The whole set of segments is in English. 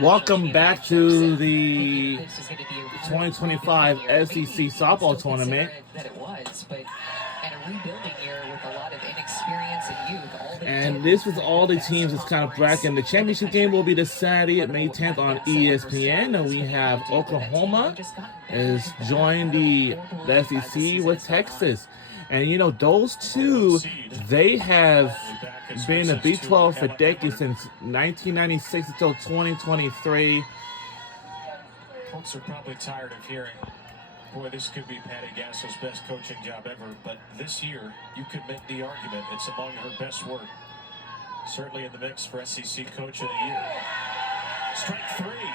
Welcome back to the 2025 SEC softball tournament. And this is all the teams that's kind of bracket. The championship game will be this Saturday, May 10th on ESPN. And we have Oklahoma is joined the SEC with Texas. And, you know, those two, they have been a Big 12 for decades, since 1996 until 2023. Folks are probably tired of hearing, boy, this could be Patty Gasso's best coaching job ever. But this year, you could make the argument it's among her best work. Certainly in the mix for SEC Coach of the Year. Strike three.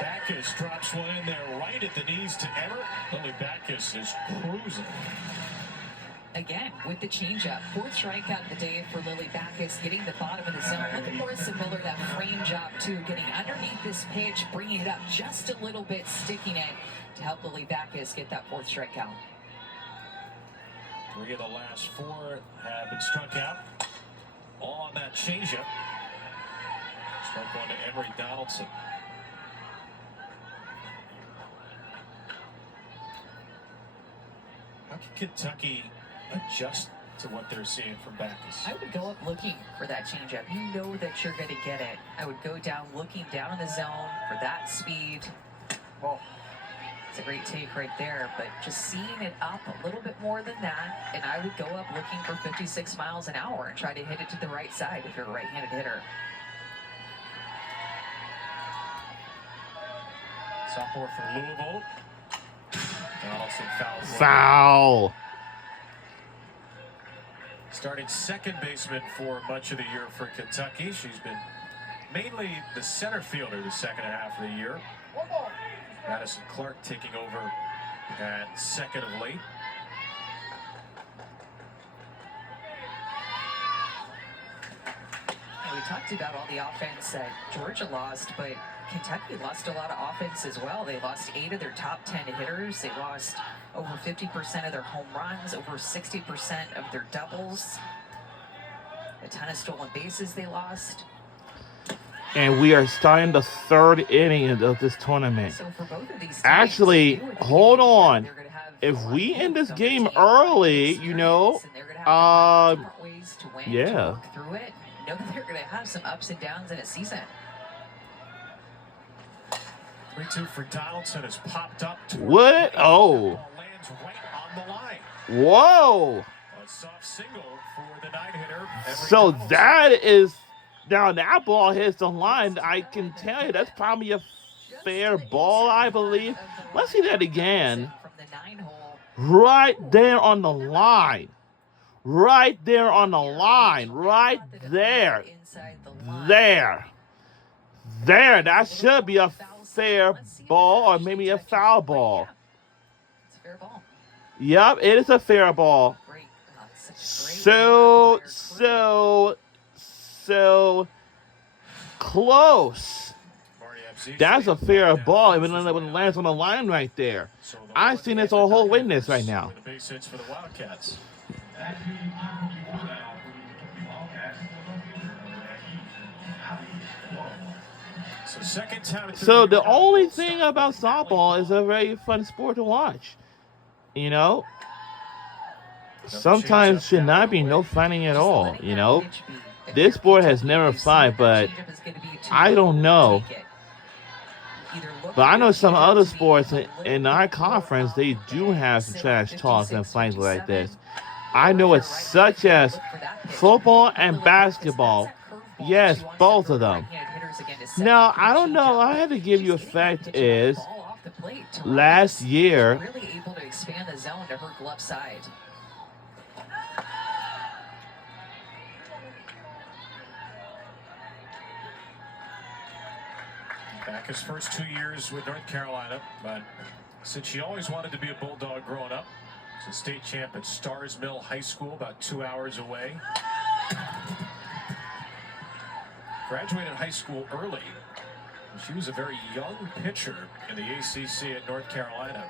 Backus drops one in there right at the knees to Emmert. Lily Backus is cruising. Again, with the changeup, fourth strikeout of the day for Lily Backus, getting the bottom of the zone. Looking for Issa Miller, that frame job too, getting underneath this pitch, bringing it up just a little bit, sticking it to help Lily Backus get that fourth strikeout. 3 of the last 4 have been struck out. All on that changeup. Strike one to Emery Donaldson. How can Kentucky adjust to what they're seeing from Backus? I would go up looking for that changeup. You know that you're going to get it. I would go down looking down in the zone for that speed. Well, it's a great take right there, but just seeing it up a little bit more than that, and I would go up looking for 56 miles an hour and try to hit it to the right side if you're a right-handed hitter. Sophomore from Louisville. Donaldson fouls. Foul. Starting second baseman for much of the year for Kentucky. She's been mainly the center fielder the second half of the year. Madison Clark taking over at second of late. We talked about all the offense that Georgia lost, but Kentucky lost a lot of offense as well. They lost 8 of their top 10 hitters. They lost over 50% of their home runs, over 60% of their doubles. A ton of stolen bases they lost. And we are starting the third inning of this tournament. So for both of these teams, Actually, hold on. If we end this game early, you know, yeah. Through it, know that they're going to have some ups and downs in a season. 3-2 for Donaldson has popped up. What? Oh. Lands right on the line. Whoa. A soft single for the 9-hitter. So that is, now that ball hits the line, I can tell you that's probably a fair ball, I believe. Let's see that again. Right there on the line. Right there on the line. Right there. There. That should be a fair ball or maybe a foul ball. It's a fair ball. Yep, it is a fair ball. So close. That's a fair ball, even when it lands on the line right there. I've seen this a whole witness right now. The base hits for the Wildcats. So the only thing about softball is a very fun sport to watch. You know? Sometimes should not be no fighting at all, you know? This sport has never fought, but I don't know. But I know some other sports in our conference, they do have some trash talks and fights like this. I know it's such as football and basketball. Yes, both of them. Now, I don't know. I had to give you a fact is last year, Really able to expand the zone to her glove side. Back his first 2 years with North Carolina, but since she always wanted to be a Bulldog growing up, she's a state champ at Stars Mill High School, about 2 hours away. Graduated high school early. She was a very young pitcher in the ACC at North Carolina.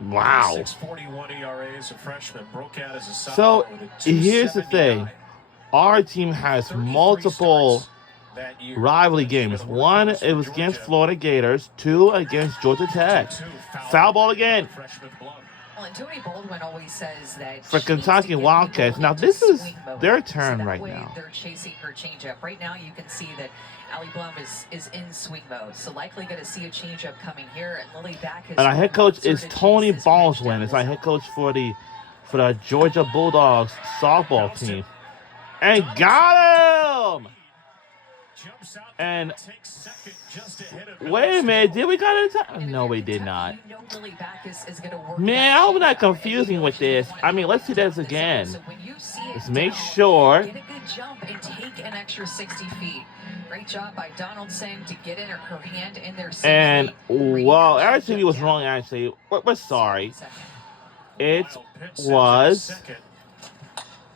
wow. 6.41 ERA as a freshman, broke out as a So sophomore with a here's the 2.79. thing. Our team has multiple that year. rivalry games. One, it was against Florida Gators. Two, against Georgia Tech. Foul ball again Well, and Tony Baldwin always says that for she needs to Kentucky get Wildcats. people Now, into this is swing mode. their So turn that right way now. they're chasing her changeup. Right now, you can see that Allie Blum is in swing mode. So likely going to see a changeup coming here. And Lily Backus. And our head coach is sort of Tony chases pitch Baldwin. down It's the our zone. head coach for the Georgia Bulldogs softball team. And got him! Jumps out And takes second just ahead of wait a minute, did we got it in time? And No, if we you're did Kentucky, not. you know Lily Backus is gonna work Man, that I hope not changeup, and confusing you know with she's this. gonna I mean, let's see down this the zone. again. So when you see it Let's make down, sure. get a good jump and take an extra 60 feet. Great job by Donaldson to get in her hand in there. And safely. well, Reading that actually, he changeup was down. wrong. Actually, we're sorry. Second. It Wild pitch sends it to was second.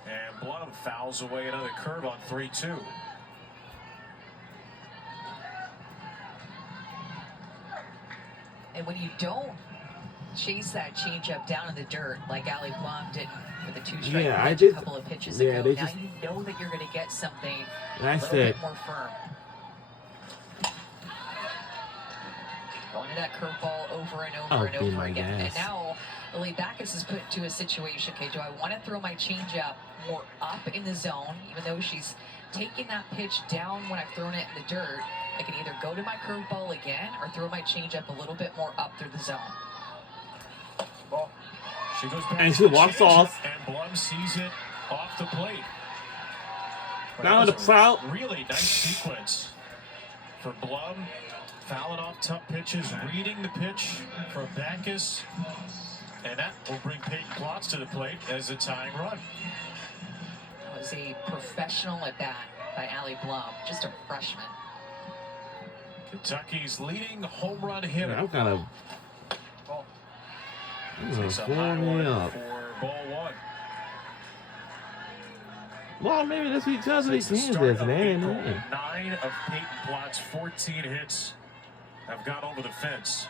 And Blum fouls away another curve on 3-2. And when you don't chase that changeup down in the dirt like Allie Blum did with the two-strike Yeah, I pitch did- a couple of pitches yeah, ago, they now just- you know that you're going to get something and I a little said, bit more firm. Going to that curveball over and over Oh, and be over my again. And gas. now Lily Backus is put into a situation, okay, do I want to throw my changeup more up in the zone, even though she's taking that pitch down when I've thrown it in the dirt? I can either go to my curveball again or throw my changeup a little bit more up through the zone. She goes back And to she the walks changeup, off. And Blum sees it off the plate. But Now it the was a foul. Really nice sequence for Blum. Fouling off tough pitches, reading the pitch from Backus. And that will bring Peyton Klotz to the plate as a tying run. That was a professional at bat by Allie Blum, just a freshman. Kentucky's leading home run hitter. I'm kind of. Takes a high Blowing one me up. for ball one. Well, maybe that's because of the Since the Kansas. start of Man, April, man. 9 of Peyton Klotz's 14 hits have gone over the fence.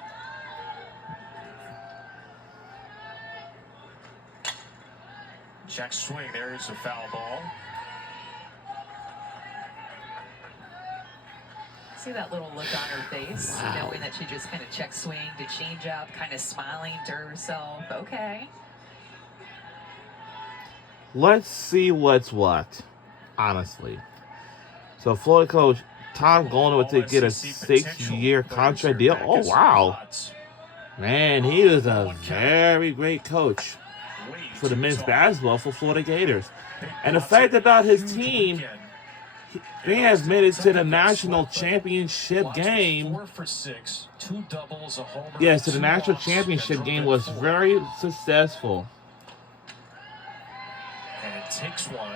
Check swing. There's a foul ball. See that little look on her face, Wow. knowing that she just kind of check swing to change up, kind of smiling to herself. Okay. Let's see what's what. Honestly. So, Florida coach Tom Golden to get a All-SEC 6-year potential contract deal. Backus Oh, and wow. Klotz. Man, he is a very great coach Way for the too men's tall. basketball for Florida Gators. Peyton And the Klotz fact had about a his huge team, weekend. they have made it to the national championship Klotz was game. 4 for 6, 2 doubles, a homer, Yes, to the 2 national walks, championship and game drove was in 4. very successful. And takes one.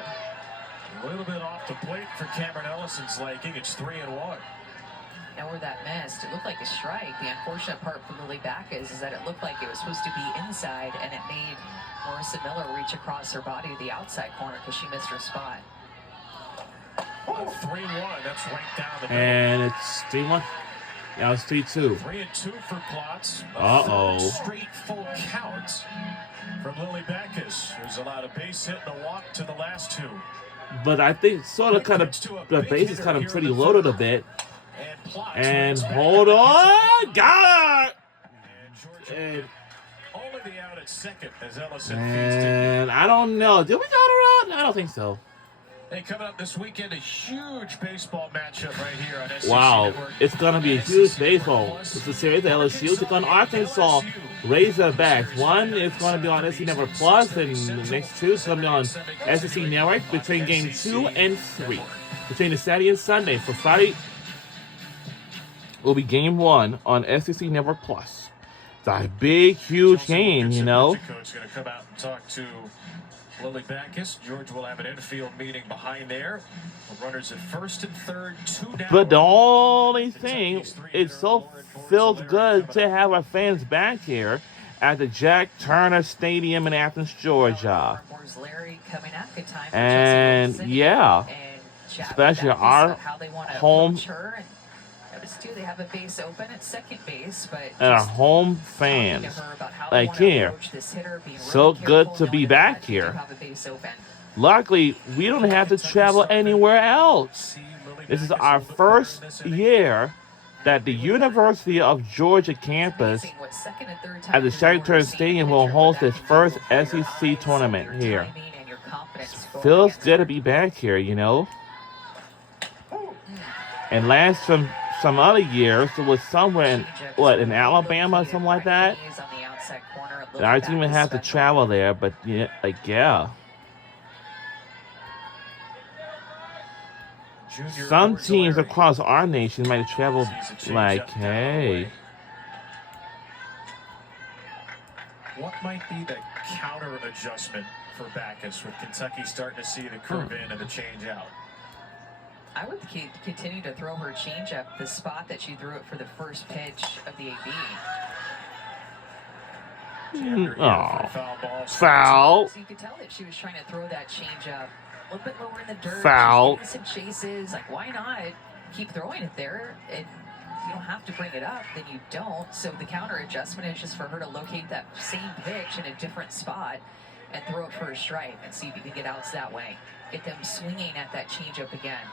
A little bit off the plate for Cameron Ellison's liking. It's 3-1. Now where that missed, it looked like a strike. The unfortunate part for Lily Backus is that it looked like it was supposed to be inside, and it made Marissa Miller reach across her body to the outside corner because she missed her spot. 3-1. That's right down the middle. And it's 3-1. Yeah, it's 3-2. 3-2 for Klotz. A Uh-oh. third straight full count from Lily Backus, who's allowed a base hit and a walk to the last 2. But I think sort of kind of the base is kind of pretty loaded a bit. And Klotz And runs back hold up on, against got it. And Georgia And, only the out at second as Ellison feeds to and I don't know. Did we got her out? I don't think so. Hey, coming up this weekend, a huge baseball matchup right here on SEC Wow, Network. it's gonna be a huge baseball. It's a series of LSU take on Arkansas Razorbacks. One is gonna be on SEC Network Plus, and the next two is gonna be on SEC Network between game 2 and 3, between the Saturday and Sunday. For Friday, will be game 1 on SEC Network Plus. It's a big, huge game, you know. Coach going to come out and talk to Lily Backus. George will have an infield meeting behind there. Runners at first and third, 2 down. But the only thing, it so feels good to have our fans back here at the Jack Turner Stadium in Athens, Georgia. Where's Larry coming at good time for And Chelsea yeah, and chat especially with Backus our about how they want to home- approach her. And notice too, they have a base open at second base, but and our just home talking to fans. her about how they Like want to here. approach this hitter, being So really good careful, to be knowing back that they do here. have a base open. Luckily, we don't have to travel anywhere else. See Lily This is our first year that the University of Georgia campus at the Secretary Stadium will host its first SEC tournament here. Feels good to be back here, you know. And last some other years, it was somewhere in Alabama or something like that. And I didn't even have to travel there, but yeah, yeah. Some teams across our nation might travel like, hey. What might be the counter adjustment for Backus with Kentucky starting to see the curve in and the change out? I would continue to throw her changeup the spot that she threw it for the first pitch of the AB. Foul. So you could tell that she was trying to throw that changeup a little bit lower in the dirt. Foul. She's some chases. Like, why not keep throwing it there? And you don't have to bring it up, then you don't. So the counter adjustment is just for her to locate that same pitch in a different spot and throw it for a strike and see if you can get outs that way. Get them swinging at that changeup again.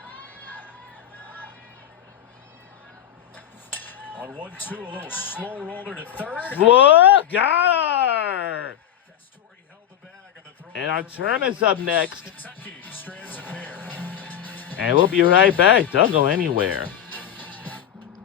On 1-2, a little slow roller to third. Look, got her. And our turn is up next. And we'll be right back. Don't go anywhere.